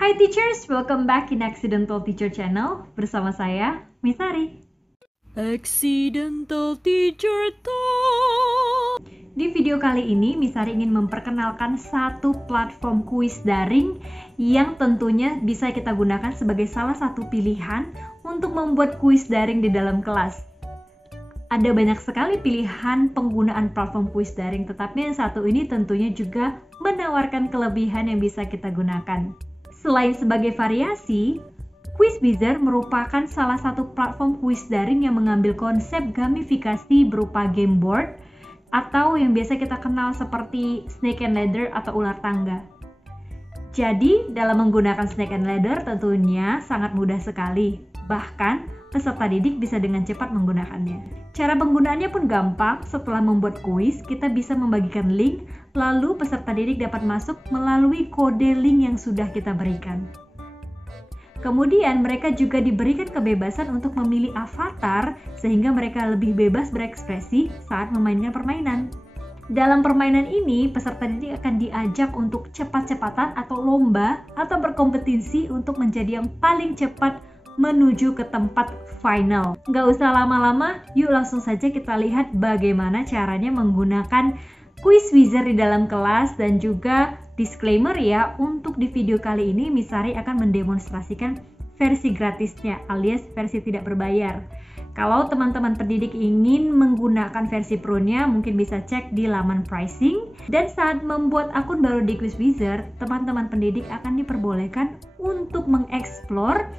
Hi teachers, welcome back in Accidental Teacher Channel bersama saya, Misari. Accidental Teacher Talk. Di video kali ini, Misari ingin memperkenalkan satu platform kuis daring yang tentunya bisa kita gunakan sebagai salah satu pilihan untuk membuat kuis daring di dalam kelas. Ada banyak sekali pilihan penggunaan platform kuis daring, tetapi yang satu ini tentunya juga menawarkan kelebihan yang bisa kita gunakan. Selain sebagai variasi, Quizizzer merupakan salah satu platform kuis daring yang mengambil konsep gamifikasi berupa game board atau yang biasa kita kenal seperti snake and ladder atau ular tangga. Jadi, dalam menggunakan snake and ladder tentunya sangat mudah sekali. Bahkan, peserta didik bisa dengan cepat menggunakannya. Cara penggunaannya pun gampang. Setelah membuat kuis, kita bisa membagikan link, lalu peserta didik dapat masuk melalui kode link yang sudah kita berikan. Kemudian mereka juga diberikan kebebasan untuk memilih avatar sehingga mereka lebih bebas berekspresi saat memainkan permainan. Dalam permainan ini, peserta didik akan diajak untuk cepat-cepatan atau lomba atau berkompetisi untuk menjadi yang paling cepat menuju ke tempat final. Nggak usah lama-lama, yuk langsung saja kita lihat bagaimana caranya menggunakan Quizizzer di dalam kelas. Dan juga disclaimer ya, untuk di video kali ini Misari akan mendemonstrasikan versi gratisnya alias versi tidak berbayar. Kalau teman-teman pendidik ingin menggunakan versi pro-nya, mungkin bisa cek di laman pricing. Dan saat membuat akun baru di Quizizzer, teman-teman pendidik akan diperbolehkan untuk mengeksplor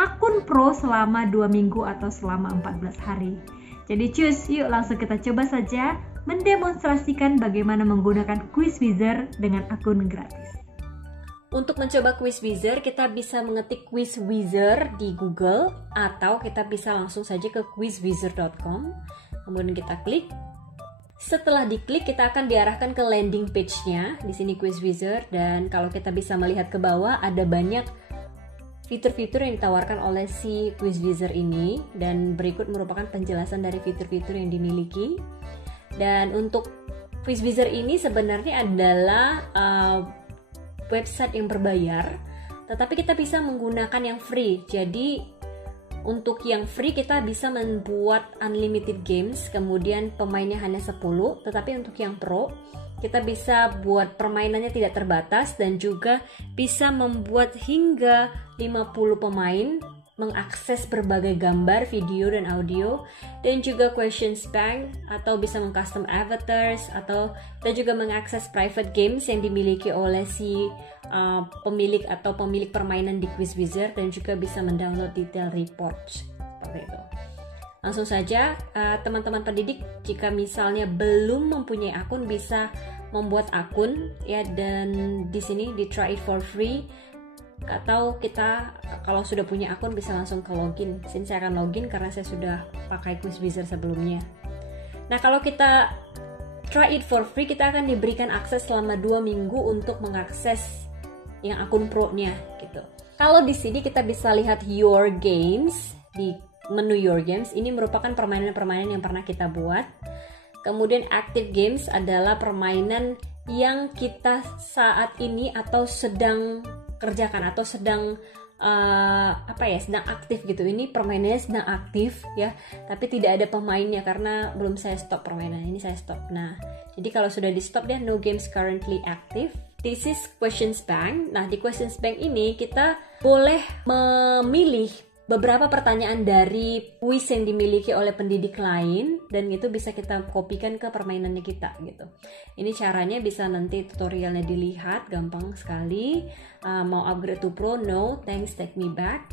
akun pro selama 2 minggu atau selama 14 hari. Jadi yuk langsung kita coba saja mendemonstrasikan bagaimana menggunakan Quizizzer dengan akun gratis. Untuk mencoba Quizizzer, kita bisa mengetik Quizizzer di Google atau kita bisa langsung saja ke quizizzer.com. Kemudian kita klik. Setelah diklik, kita akan diarahkan ke landing page-nya. Di sini Quizizzer, dan kalau kita bisa melihat ke bawah ada banyak fitur-fitur yang ditawarkan oleh si Quizizzer ini, dan berikut merupakan penjelasan dari fitur-fitur yang dimiliki. Dan untuk Quizizzer ini sebenarnya adalah website yang berbayar, tetapi kita bisa menggunakan yang free. Jadi untuk yang free kita bisa membuat unlimited games, kemudian pemainnya hanya 10, tetapi untuk yang pro kita bisa buat permainannya tidak terbatas dan juga bisa membuat hingga 50 pemain, mengakses berbagai gambar, video, dan audio, dan juga questions bank, atau bisa mengcustom avatars, atau kita juga mengakses private games yang dimiliki oleh si pemilik atau pemilik permainan di Quizizzer, dan juga bisa mendownload detail reports seperti itu. Langsung saja teman-teman pendidik, jika misalnya belum mempunyai akun, bisa membuat akun ya, dan di sini di try it for free, atau kita kalau sudah punya akun bisa langsung ke login. Sini saya akan login karena saya sudah pakai Quizizzer sebelumnya. Nah, kalau kita try it for free, kita akan diberikan akses selama 2 minggu untuk mengakses yang akun pro-nya gitu. Kalau di sini kita bisa lihat your games. Di menu your games ini merupakan permainan-permainan yang pernah kita buat. Kemudian active games adalah permainan yang kita saat ini atau sedang kerjakan atau sedang sedang aktif gitu. Ini permainannya sedang aktif ya, tapi tidak ada pemainnya karena belum saya stop permainan ini, saya stop. Nah, jadi kalau sudah di stop dia no games currently active. This is questions bank. Nah, di questions bank ini kita boleh memilih beberapa pertanyaan dari kuis yang dimiliki oleh pendidik lain, dan itu bisa kita kopikan ke permainannya kita gitu. Ini caranya bisa nanti tutorialnya dilihat, gampang sekali. Mau upgrade to pro? No, thanks, take me back.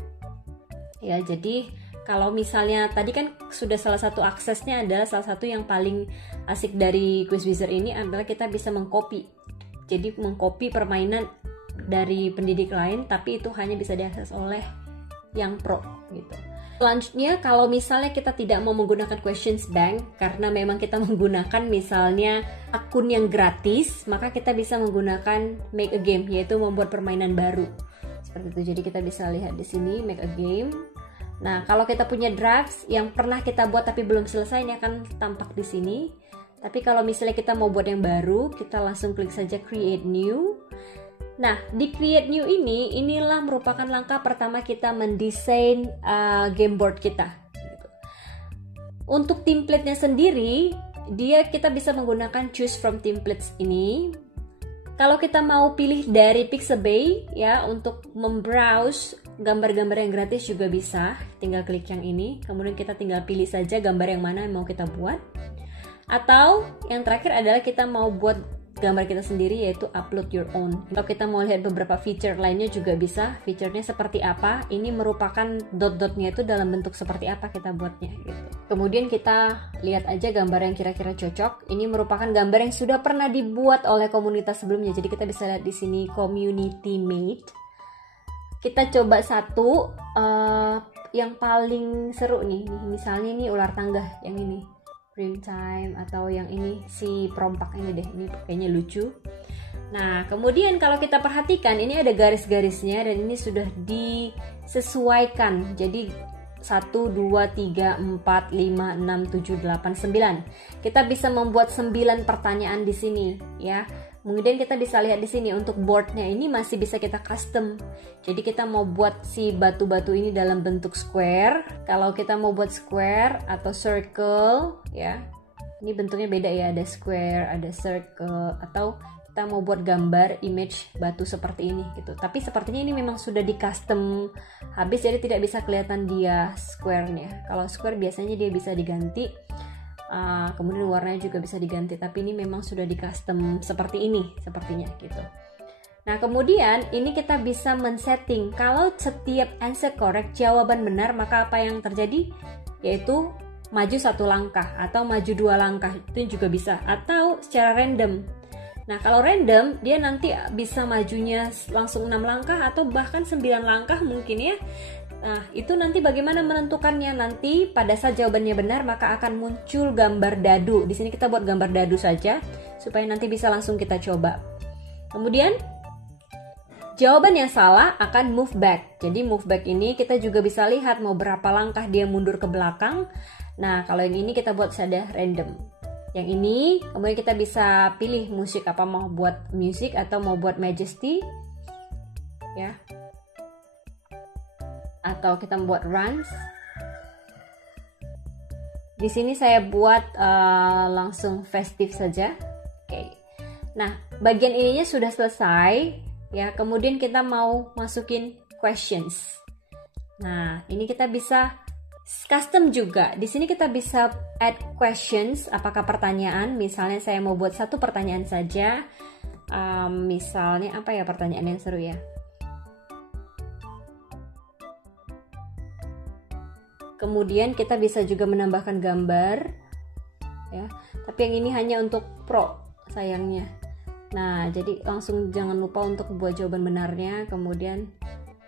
Ya, jadi kalau misalnya tadi kan sudah salah satu aksesnya adalah salah satu yang paling asik dari Quizizzer ini adalah kita bisa mengcopy. Jadi mengcopy permainan dari pendidik lain, tapi itu hanya bisa diakses oleh yang pro gitu. Selanjutnya, kalau misalnya kita tidak mau menggunakan questions bank karena memang kita menggunakan misalnya akun yang gratis, maka kita bisa menggunakan make a game, yaitu membuat permainan baru seperti itu. Jadi kita bisa lihat di sini make a game. Nah, kalau kita punya drafts yang pernah kita buat tapi belum selesai, ini akan tampak di sini. Tapi kalau misalnya kita mau buat yang baru, kita langsung klik saja create new. Nah, di create new inilah merupakan langkah pertama kita mendesain game board kita. Untuk template-nya sendiri, kita bisa menggunakan choose from templates ini. Kalau kita mau pilih dari Pixabay ya, untuk membrowse gambar-gambar yang gratis juga bisa. Tinggal klik yang ini, kemudian kita tinggal pilih saja gambar yang mana yang mau kita buat. Atau yang terakhir adalah kita mau buat gambar kita sendiri, yaitu upload your own. Kalau kita mau lihat beberapa feature lainnya juga bisa. Feature-nya seperti apa, ini merupakan dot-dotnya itu dalam bentuk seperti apa kita buatnya gitu. Kemudian kita lihat aja gambar yang kira-kira cocok. Ini merupakan gambar yang sudah pernah dibuat oleh komunitas sebelumnya. Jadi kita bisa lihat di sini community made. Kita coba satu yang paling seru nih. Misalnya ini ular tangga yang ini. Time, atau yang ini si perompak ini deh, ini kayaknya lucu. Nah, kemudian kalau kita perhatikan ini ada garis-garisnya dan ini sudah disesuaikan. Jadi 1, 2, 3, 4, 5, 6, 7, 8, 9. Kita bisa membuat 9 pertanyaan di sini ya. Kemudian kita bisa lihat di sini untuk boardnya ini masih bisa kita custom. Jadi kita mau buat si batu-batu ini dalam bentuk square. Kalau kita mau buat square atau circle ya, ini bentuknya beda ya, ada square, ada circle, atau kita mau buat gambar image batu seperti ini gitu. Tapi sepertinya ini memang sudah di custom habis, jadi tidak bisa kelihatan dia square-nya. Kalau square biasanya dia bisa diganti. Kemudian warnanya juga bisa diganti, tapi ini memang sudah di custom seperti ini sepertinya gitu. Nah, kemudian ini kita bisa men-setting kalau setiap answer correct, jawaban benar, maka apa yang terjadi yaitu maju 1 langkah atau maju 2 langkah, itu juga bisa, atau secara random. Nah, kalau random dia nanti bisa majunya langsung 6 langkah atau bahkan 9 langkah mungkin ya. Nah, itu nanti bagaimana menentukannya? Nanti pada saat jawabannya benar, maka akan muncul gambar dadu. Di sini kita buat gambar dadu saja, supaya nanti bisa langsung kita coba. Kemudian, jawaban yang salah akan move back. Jadi move back ini kita juga bisa lihat mau berapa langkah dia mundur ke belakang. Nah, kalau yang ini kita buat saja random. Yang ini, kemudian kita bisa pilih musik apa, mau buat musik atau mau buat majesty. Ya. Atau kita membuat runs. Di sini saya buat langsung festive saja. Oke. Nah, bagian ininya sudah selesai ya. Kemudian kita mau masukin questions. Nah, ini kita bisa custom juga. Di sini kita bisa add questions, apakah pertanyaan. Misalnya saya mau buat 1 pertanyaan saja. Misalnya apa ya pertanyaan yang seru ya? Kemudian kita bisa juga menambahkan gambar ya. Tapi yang ini hanya untuk pro sayangnya. Nah, jadi langsung jangan lupa untuk buat jawaban benarnya, kemudian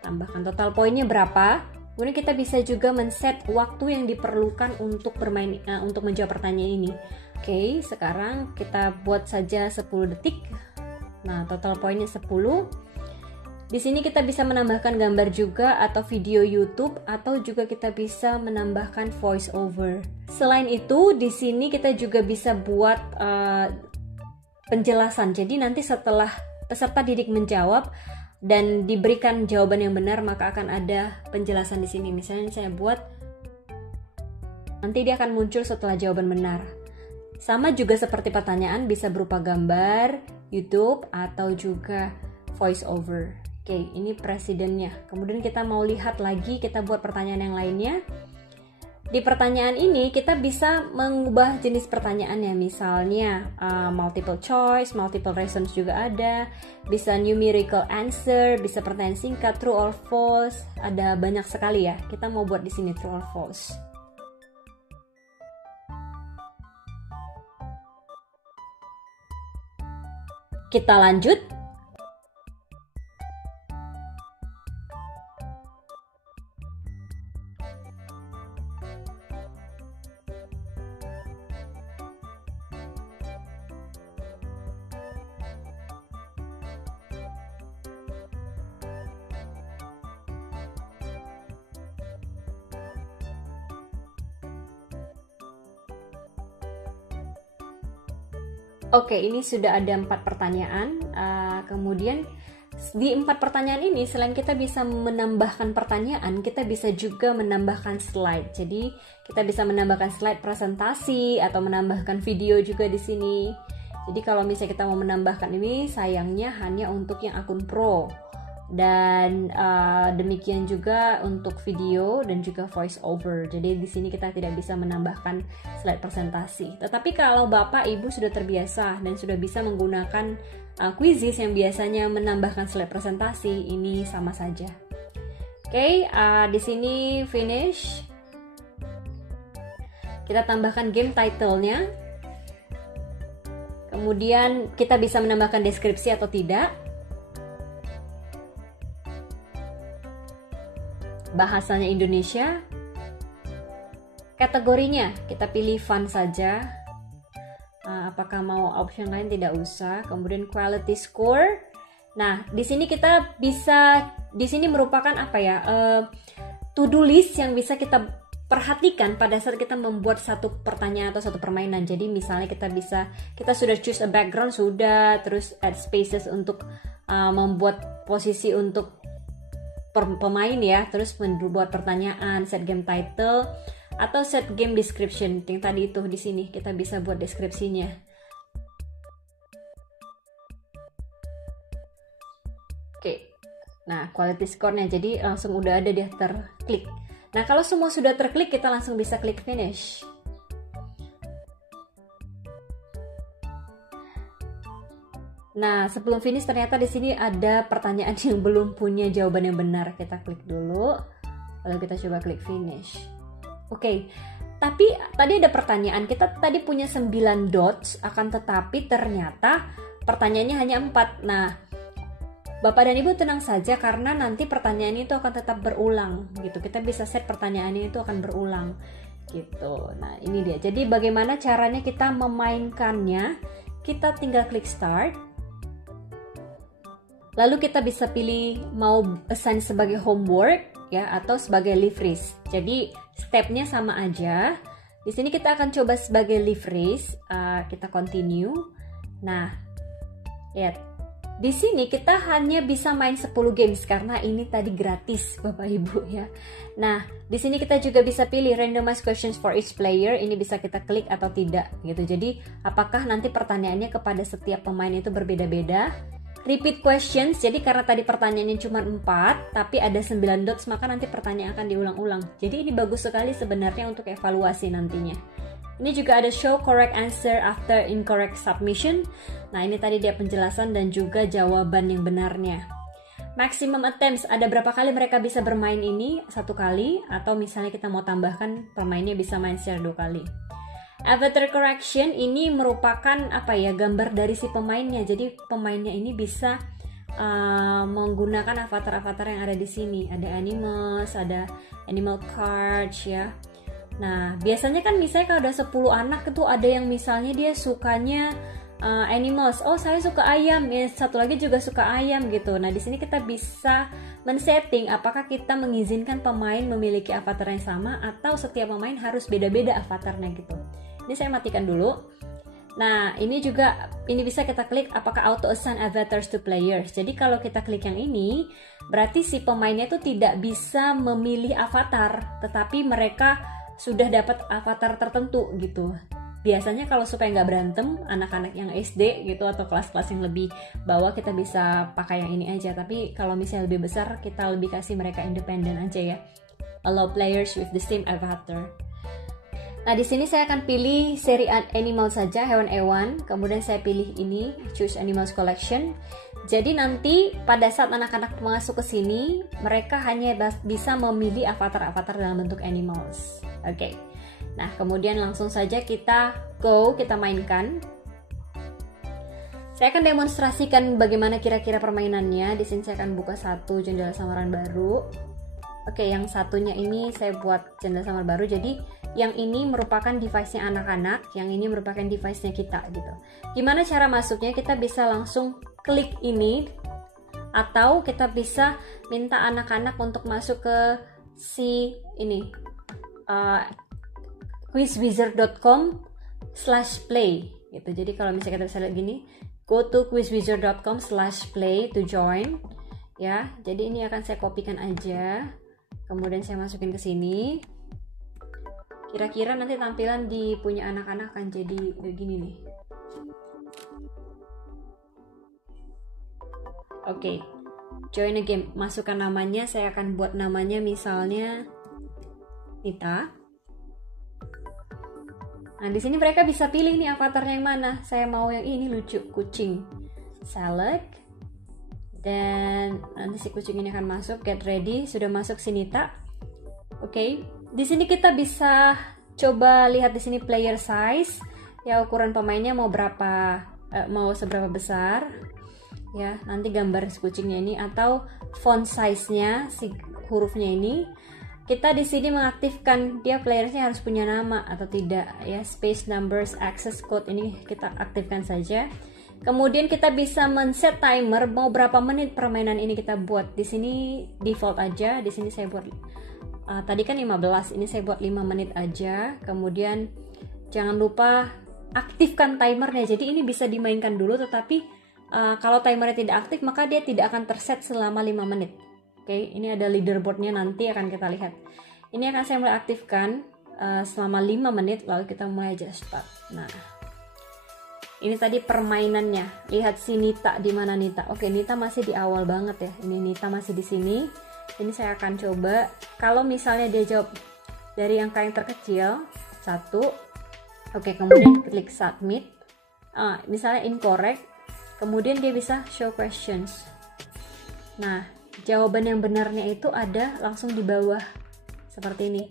tambahkan total poinnya berapa. Kemudian kita bisa juga men-set waktu yang diperlukan untuk bermain untuk menjawab pertanyaan ini. Oke, sekarang kita buat saja 10 detik. Nah, total poinnya 10. Di sini kita bisa menambahkan gambar juga atau video YouTube, atau juga kita bisa menambahkan voice over. Selain itu, di sini kita juga bisa buat penjelasan. Jadi nanti setelah peserta didik menjawab dan diberikan jawaban yang benar, maka akan ada penjelasan di sini. Misalnya saya buat, nanti dia akan muncul setelah jawaban benar. Sama juga seperti pertanyaan, bisa berupa gambar, YouTube, atau juga voice over. Oke, ini presidennya. Kemudian kita mau lihat lagi, kita buat pertanyaan yang lainnya. Di pertanyaan ini kita bisa mengubah jenis pertanyaannya. Misalnya multiple choice, multiple reasons juga ada. Bisa numerical answer, bisa pertanyaan singkat, true or false. Ada banyak sekali ya. Kita mau buat di sini true or false. Kita lanjut. Oke, ini sudah ada 4 pertanyaan. Kemudian di 4 pertanyaan ini selain kita bisa menambahkan pertanyaan, kita bisa juga menambahkan slide. Jadi kita bisa menambahkan slide presentasi atau menambahkan video juga di sini. Jadi kalau misalnya kita mau menambahkan ini, sayangnya hanya untuk yang akun pro. Dan demikian juga untuk video dan juga voice over. Jadi di sini kita tidak bisa menambahkan slide presentasi. Tetapi kalau Bapak Ibu sudah terbiasa dan sudah bisa menggunakan Quizizz yang biasanya menambahkan slide presentasi, ini sama saja. Oke, di sini finish. Kita tambahkan game title-nya. Kemudian kita bisa menambahkan deskripsi atau tidak. Bahasanya Indonesia. Kategorinya kita pilih fun saja. Apakah mau option lain, tidak usah. Kemudian quality score. Nah, di sini kita bisa, di sini merupakan apa ya, to-do list yang bisa kita perhatikan pada saat kita membuat satu pertanyaan atau satu permainan. Jadi misalnya kita sudah choose a background, sudah, terus add spaces untuk membuat posisi untuk pemain ya, terus membuat pertanyaan, set game title atau set game description. Yang tadi itu di sini kita bisa buat deskripsinya. Oke. Nah, quality score-nya jadi langsung udah ada dia terklik. Nah, kalau semua sudah terklik, kita langsung bisa klik finish. Nah, sebelum finish ternyata di sini ada pertanyaan yang belum punya jawaban yang benar. Kita klik dulu, lalu kita coba klik finish. Oke, tapi tadi ada pertanyaan, kita tadi punya 9 dots, akan tetapi ternyata pertanyaannya hanya 4. Nah, Bapak dan Ibu tenang saja karena nanti pertanyaan itu akan tetap berulang gitu. Kita bisa set pertanyaannya itu akan berulang gitu. Nah, ini dia. Jadi bagaimana caranya kita memainkannya? Kita tinggal klik start. Lalu kita bisa pilih mau assign sebagai homework ya atau sebagai live race. Jadi stepnya sama aja. Di sini kita akan coba sebagai live race. Kita continue. Nah, lihat. Di sini kita hanya bisa main 10 games karena ini tadi gratis Bapak Ibu ya. Nah, di sini kita juga bisa pilih randomized questions for each player. Ini bisa kita klik atau tidak gitu. Jadi, apakah nanti pertanyaannya kepada setiap pemain itu berbeda-beda? Repeat questions, jadi karena tadi pertanyaannya cuma 4, tapi ada 9 dots, maka nanti pertanyaan akan diulang-ulang. Jadi ini bagus sekali sebenarnya untuk evaluasi nantinya. Ini juga ada show correct answer after incorrect submission. Nah, ini tadi dia penjelasan dan juga jawaban yang benarnya. Maximum attempts, ada berapa kali mereka bisa bermain ini? 1 kali, atau misalnya kita mau tambahkan pemainnya bisa main share 2 kali. Avatar correction ini merupakan apa ya, gambar dari si pemainnya. Jadi pemainnya ini bisa menggunakan avatar-avatar yang ada di sini. Ada animals, ada animal cards ya. Nah, biasanya kan misalnya kalau ada 10 anak itu ada yang misalnya dia sukanya animals. Oh, saya suka ayam. Ya, satu lagi juga suka ayam gitu. Nah, di sini kita bisa men-setting apakah kita mengizinkan pemain memiliki avatar yang sama atau setiap pemain harus beda-beda avatarnya gitu. Ini saya matikan dulu. Nah, ini bisa kita klik apakah auto assign avatars to players. Jadi kalau kita klik yang ini, berarti si pemainnya itu tidak bisa memilih avatar, tetapi mereka sudah dapat avatar tertentu gitu. Biasanya kalau supaya nggak berantem, anak-anak yang SD gitu atau kelas-kelas yang lebih bawah kita bisa pakai yang ini aja. Tapi kalau misalnya lebih besar, kita lebih kasih mereka independen aja ya. Allow players with the same avatar. Nah, di sini saya akan pilih seri animal saja, hewan-hewan. Kemudian saya pilih ini, choose animals collection. Jadi nanti pada saat anak-anak masuk ke sini, mereka hanya bisa memilih avatar-avatar dalam bentuk animals. Oke. Nah, kemudian langsung saja kita mainkan. Saya akan demonstrasikan bagaimana kira-kira permainannya. Di sini saya akan buka satu jendela samaran baru. Oke, yang satunya ini saya buat jendela samaran baru. Jadi yang ini merupakan device-nya anak-anak, yang ini merupakan device-nya kita gitu. Gimana cara masuknya? Kita bisa langsung klik ini, atau kita bisa minta anak-anak untuk masuk ke si ini quizwizard.com/play gitu. Jadi kalau misalnya kita bisa lihat gini, go to quizwizard.com/play to join ya. Jadi ini akan saya kopikan aja, kemudian saya masukin ke sini. Kira-kira nanti tampilan di punya anak-anak akan jadi begini nih. Oke, join a game, masukkan namanya. Saya akan buat namanya misalnya Nita. Nah, di sini mereka bisa pilih nih avatarnya yang mana. Saya mau yang ini, lucu, kucing. Select. Dan nanti si kucing ini akan masuk. Get ready, sudah masuk si Nita. Oke, di sini kita bisa coba lihat di sini player size. Ya, ukuran pemainnya mau berapa, mau seberapa besar. Ya, nanti gambar si kucingnya ini atau font size-nya si hurufnya ini. Kita di sini mengaktifkan dia playersnya harus punya nama atau tidak ya. Space, numbers, access code ini kita aktifkan saja. Kemudian kita bisa men-set timer mau berapa menit permainan ini kita buat. Di sini default aja. Di sini saya buat tadi kan 15, ini saya buat 5 menit aja. Kemudian jangan lupa aktifkan timernya. Jadi ini bisa dimainkan dulu, tetapi kalau timernya tidak aktif maka dia tidak akan terset selama 5 menit. Oke, ini ada leaderboardnya, nanti akan kita lihat. Ini akan saya mulai aktifkan selama 5 menit, lalu kita mulai aja start. Nah, ini tadi permainannya. Lihat si Nita, di mana Nita? Oke, Nita masih di awal banget ya. Ini Nita masih di sini. Ini saya akan coba. Kalau misalnya dia jawab dari angka yang terkecil 1, oke, kemudian klik submit. Misalnya incorrect, kemudian dia bisa show questions. Nah, jawaban yang benarnya itu ada langsung di bawah seperti ini.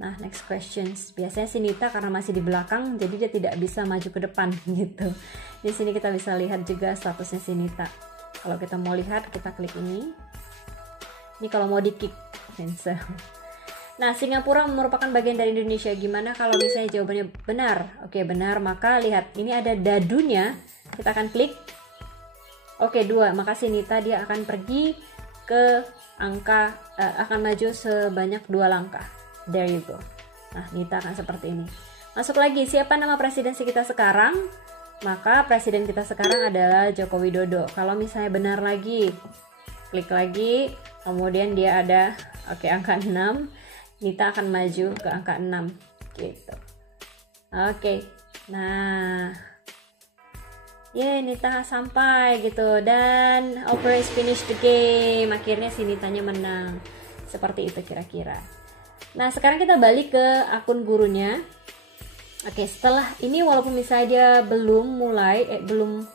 Nah, next questions. Biasanya si Nita karena masih di belakang, jadi dia tidak bisa maju ke depan gitu. Di sini kita bisa lihat juga statusnya si Nita. Kalau kita mau lihat, kita klik ini. Ini kalau mau di kick cancel. Nah, Singapura merupakan bagian dari Indonesia. Gimana kalau misalnya jawabannya benar? Oke, benar. Maka lihat, ini ada dadunya. Kita akan klik. Oke, 2. Maka si Nita dia akan pergi ke angka, akan maju sebanyak 2 langkah. There you go. Nah, Nita akan seperti ini. Masuk lagi, siapa nama presidensi kita sekarang? Maka presiden kita sekarang adalah Joko Widodo. Kalau misalnya benar lagi, klik lagi, kemudian dia ada, oke, angka 6. Nita akan maju ke angka 6 gitu. Oke. Nah, Nita sampai gitu, dan Opera is finish the game. Akhirnya si Nitanya menang. Seperti itu kira-kira. Nah, sekarang kita balik ke akun gurunya. Oke, setelah ini walaupun misalnya dia belum mulai, belum,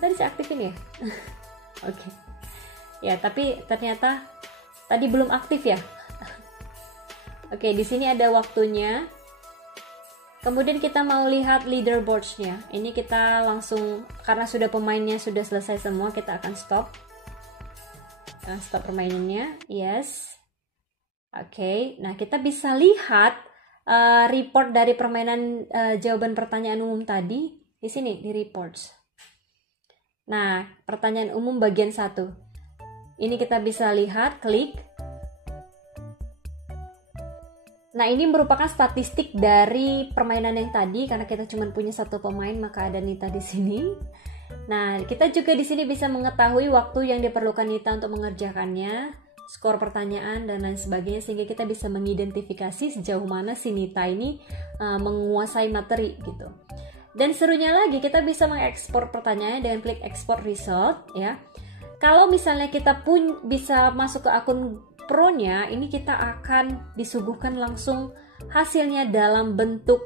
tadi saya aktifin ya. Oke. Ya, tapi ternyata tadi belum aktif ya. Oke, di sini ada waktunya. Kemudian kita mau lihat leaderboards-nya. Ini kita langsung, karena sudah pemainnya sudah selesai semua, kita akan stop. Stop permainannya. Yes. Oke, nah kita bisa lihat report dari permainan jawaban pertanyaan umum tadi di sini di reports. Nah, pertanyaan umum bagian 1. Ini kita bisa lihat, klik. Nah, ini merupakan statistik dari permainan yang tadi, karena kita cuma punya 1 pemain, maka ada Nita di sini. Nah, kita juga di sini bisa mengetahui waktu yang diperlukan Nita untuk mengerjakannya, skor pertanyaan dan lain sebagainya, sehingga kita bisa mengidentifikasi sejauh mana si Nita ini menguasai materi gitu. Dan serunya lagi, kita bisa mengekspor pertanyaannya dengan klik export result ya. Kalau misalnya kita pun bisa masuk ke akun Pro-nya, ini kita akan disuguhkan langsung hasilnya dalam bentuk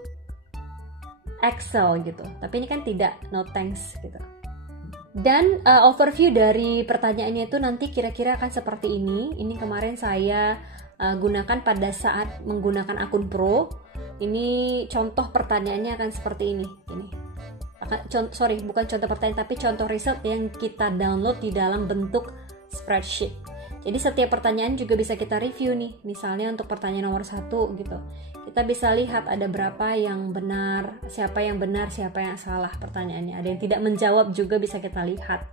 Excel gitu. Tapi ini kan tidak, no thanks gitu. Dan overview dari pertanyaannya itu nanti kira-kira akan seperti ini. Ini kemarin saya gunakan pada saat menggunakan akun Pro. Ini contoh pertanyaannya akan seperti ini. Bukan contoh pertanyaan, tapi contoh result yang kita download di dalam bentuk spreadsheet. Jadi setiap pertanyaan juga bisa kita review nih. Misalnya untuk pertanyaan nomor 1 gitu. Kita bisa lihat ada berapa yang benar, siapa yang salah pertanyaannya. Ada yang tidak menjawab juga bisa kita lihat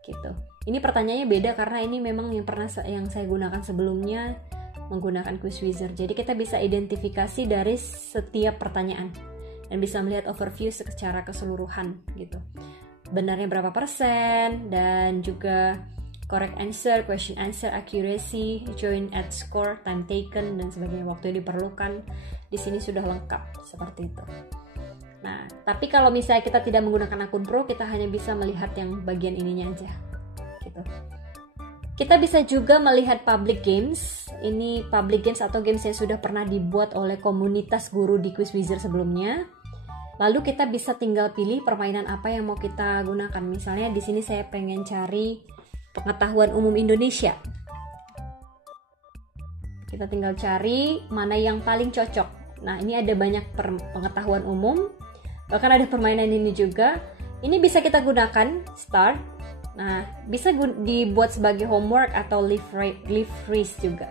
gitu. Ini pertanyaannya beda karena ini memang yang saya gunakan sebelumnya menggunakan QuizWizard. Jadi kita bisa identifikasi dari setiap pertanyaan dan bisa melihat overview secara keseluruhan gitu. benarnya berapa persen, dan juga correct answer, question answer, accuracy, join at score, time taken, dan sebagainya, waktu yang diperlukan. Di sini sudah lengkap seperti itu. Nah, tapi kalau misalnya kita tidak menggunakan akun pro, kita hanya bisa melihat yang bagian ininya aja gitu. Kita bisa juga melihat public games. Ini public games atau games yang sudah pernah dibuat oleh komunitas guru di QuizWizard sebelumnya. Lalu kita bisa tinggal pilih permainan apa yang mau kita gunakan. Misalnya di sini saya pengen cari pengetahuan umum Indonesia. Kita tinggal cari mana yang paling cocok. Nah, ini ada banyak pengetahuan umum. Bahkan ada permainan ini juga. Ini bisa kita gunakan, start. Nah, bisa dibuat sebagai homework atau live freeze juga.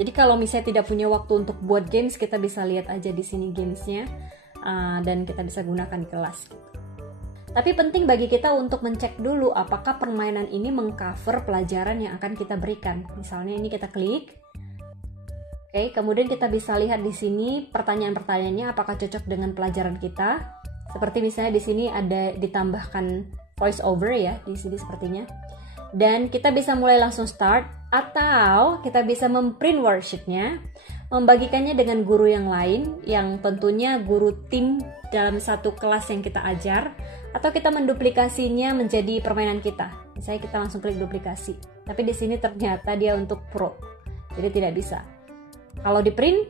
Jadi kalau misalnya tidak punya waktu untuk buat games, kita bisa lihat aja di sini gamesnya, dan kita bisa gunakan di kelas. Tapi penting bagi kita untuk mencek dulu apakah permainan ini mengcover pelajaran yang akan kita berikan. Misalnya ini kita klik, oke, kemudian kita bisa lihat di sini pertanyaan-pertanyaannya apakah cocok dengan pelajaran kita. Seperti misalnya di sini ada ditambahkan voice over ya di sini sepertinya. Dan kita bisa mulai langsung start, atau kita bisa memprint worksheetnya, membagikannya dengan guru yang lain, yang tentunya guru tim dalam satu kelas yang kita ajar, atau kita menduplikasinya menjadi permainan kita. Misalnya kita langsung klik duplikasi, tapi di sini ternyata dia untuk pro, jadi tidak bisa. Kalau di print,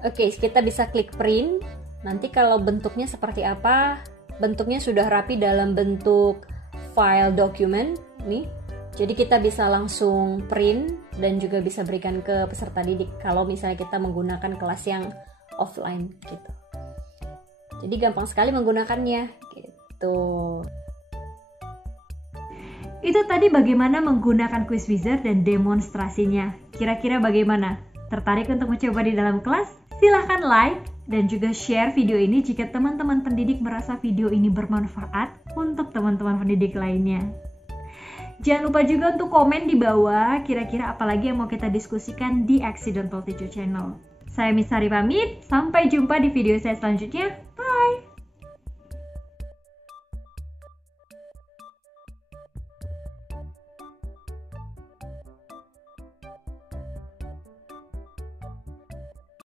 oke, kita bisa klik print. Nanti kalau bentuknya seperti apa, bentuknya sudah rapi dalam bentuk file dokumen nih. Jadi kita bisa langsung print dan juga bisa berikan ke peserta didik kalau misalnya kita menggunakan kelas yang offline gitu. Jadi gampang sekali menggunakannya gitu. Itu tadi bagaimana menggunakan QuizWizard dan demonstrasinya. Kira-kira bagaimana? Tertarik untuk mencoba di dalam kelas? Silahkan like dan juga share video ini jika teman-teman pendidik merasa video ini bermanfaat untuk teman-teman pendidik lainnya. Jangan lupa juga untuk komen di bawah kira-kira apa lagi yang mau kita diskusikan di Accidental Teacher Channel. Saya Miss Sari pamit, sampai jumpa di video saya selanjutnya.